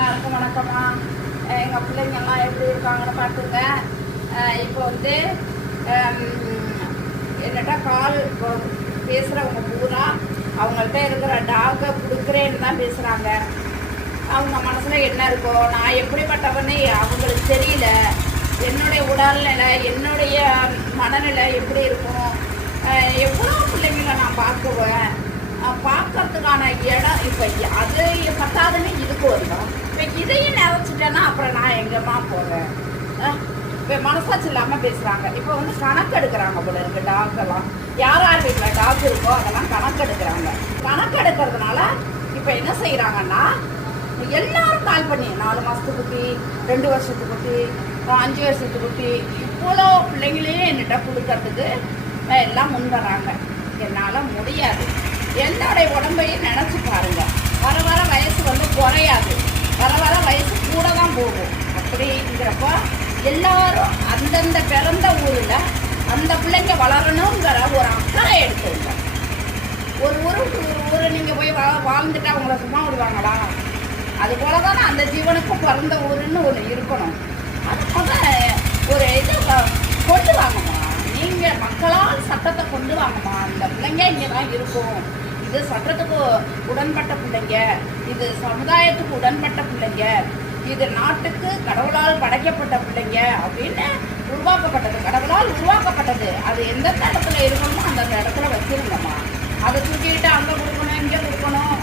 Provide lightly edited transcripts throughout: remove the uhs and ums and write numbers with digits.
எல்லாருக்கும் வணக்கம்மா. எங்கள் பிள்ளைங்கள்லாம் எப்படி இருக்காங்கன்னு பார்த்துங்க. இப்போ வந்து என்னட்டா கால் பேசுகிறவங்க பூரா அவங்கள்ட்ட இருக்கிற டாகை கொடுக்குறேன்னு தான் பேசுகிறாங்க. அவங்க மனசில் என்ன இருக்கோ, நான் எப்படிப்பட்டவனே அவங்களுக்கு தெரியல. என்னுடைய உடல்நிலை, என்னுடைய மனநிலை எப்படி இருக்கும், எவ்வளோ பிள்ளைங்களை நான் பார்க்குவேன். பார்க்கறதுக்கான இடம் இப்போ அது பத்தாதுன்னு இதுக்கு வந்தோம். இப்போ இதையும் நிறச்சிட்டேன்னா அப்புறம் நான் எங்கேம்மா போவேன்? இப்போ மனசாட்சி இல்லாமல் பேசுகிறாங்க. இப்போ வந்து கணக்கு எடுக்கிறாங்க போல இருக்கு. டாக்டர்லாம் யார் யார் வீட்டில் டாக் இருக்கோ அதெல்லாம் கணக்கு எடுக்கிறாங்க. கணக்கு எடுக்கிறதுனால இப்போ என்ன செய்கிறாங்கன்னா, எல்லாரும் கால் பண்ணி 4 மாதத்துக்கு குட்டி, 2 வருஷத்துக்கு குட்டி, 5 வருஷத்துக்கு குட்டி, இவ்வளோ பிள்ளைங்களையே என்னிட்ட கொடுக்கறதுக்கு எல்லாம் முன் வராங்க. என்னால் முடியாது. என்னுடைய உடம்பையும் நினச்சி பாருங்க. வர வர வயசு வந்து குறையாது, வர வர வயசு கூட தான் போகும். அப்படிங்கிறப்ப எல்லாரும் அந்தந்த பிறந்த ஊரில் அந்த பிள்ளைங்க வளரணுங்கிற ஒரு அக்கறை எடுத்துங்க. ஒரு ஊருக்கு ஒரு ஊர் நீங்கள் போய் வாழ்ந்துட்டு அவங்கள சும்மா விடுவாங்களா? அது போல தானே அந்த ஜீவனுக்கும் பிறந்த ஊருன்னு ஒன்று இருக்கணும். அது ஒரு இது கொண்டு வாங்கம்மா. நீங்கள் மக்களால் சட்டத்தை கொண்டு வாங்கம்மா. இந்த பிள்ளைங்க இங்கே தான் இருக்கும், இது சட்டத்துக்கு உடன்பட்ட பிள்ளைங்க, இது சமுதாயத்துக்கு உடன்பட்ட பிள்ளைங்க, இது நாட்டுக்கு கடவுளால் படைக்கப்பட்ட பிள்ளைங்க அப்படின்னு உருவாக்கப்பட்டது, கடவுளால் உருவாக்கப்பட்டது. அது எந்தெந்த இடத்துல இருக்கணுமோ அந்தந்த இடத்துல வச்சிருங்கம்மா. அதை தூக்கிட்டு அங்கே கொடுக்கணும் இங்கே கொடுக்கணும்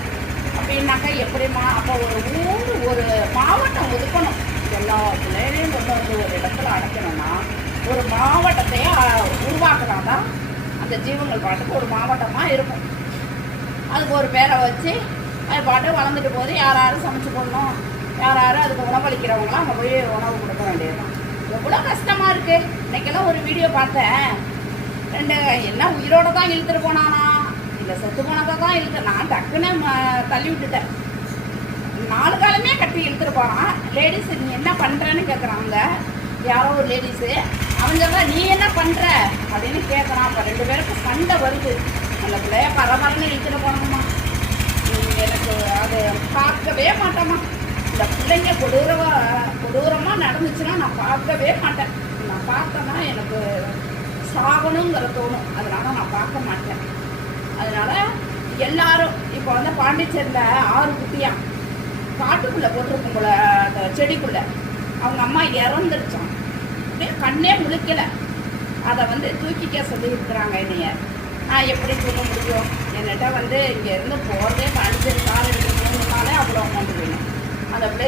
அப்படின்னாக்கா எப்படிம்மா? அப்போ ஒரு ஊர் ஒரு மாவட்டம் ஒதுக்கணும். எல்லா பிள்ளைகளையும் கொண்டு வந்து ஒரு இடத்துல அடைக்கணும்னா ஒரு மாவட்டத்தையே உருவாக்குனாதான் அந்த ஜீவங்கள் பாட்டுக்கு ஒரு மாவட்டமாக இருக்கும். அதுக்கு ஒரு பேரை வச்சு அது பாட்டு வளர்ந்துட்டு போது யார் யாரும் சமைச்சு போடணும், யார் யாரும் அதுக்கு உணவளிக்கிறவங்களாம் அங்கே போய் உணவு கொடுக்க வேண்டியதுதான். எவ்வளோ கஷ்டமாக இருக்குது. இன்றைக்கெல்லாம் ஒரு வீடியோ பார்த்தேன். 2 என்ன உயிரோடு தான் இழுத்துட்டு போனானா இல்லை செத்து போனதை தான் இழுத்து. நான் டக்குன்னு தள்ளி விட்டுட்டேன். 4 காலமே கட்டி இழுத்துட்டு போகிறான். லேடிஸ் நீ என்ன பண்ணுறேன்னு கேட்குறாங்க. யாரோ ஒரு லேடிஸு அவன் சொல்கிறான் நீ என்ன பண்ணுற அப்படின்னு கேட்குறான். அப்போ 2 பேருக்கு சண்டை வருது. அந்த பிள்ளைய பரபரன்னு இழுத்துட்டு போனோம்மா. எனக்கு அது பார்க்கவே மாட்டேம்மா. இந்த பிள்ளைங்க கொடூரமாக நடந்துச்சுன்னா நான் பார்க்கவே மாட்டேன். நான் பார்த்தேன்னா எனக்கு சாகணுங்கிற தோணும். அதனால நான் பார்க்க மாட்டேன். அதனால எல்லாரும் இப்போ வந்து பாண்டிச்சேரியில் 6 குட்டியாக காட்டுக்குள்ளே போட்டிருக்கும் போல, அந்த செடிக்குள்ளே அவங்க அம்மா இறந்துருச்சான். அப்படியே கண்ணே முழிக்கலை. அதை வந்து தூக்கிக்க சொல்லி இருக்கிறாங்க. என்னைய நான் எப்படி தூக்க முடியும்? என்கிட்ட வந்து இங்கேருந்து போகிறதே பாண்டிச்சேரி கார் எடுத்து போகணுன்னாலே அவ்வளோ அமௌண்ட் வேணும். அந்த பிள்ளை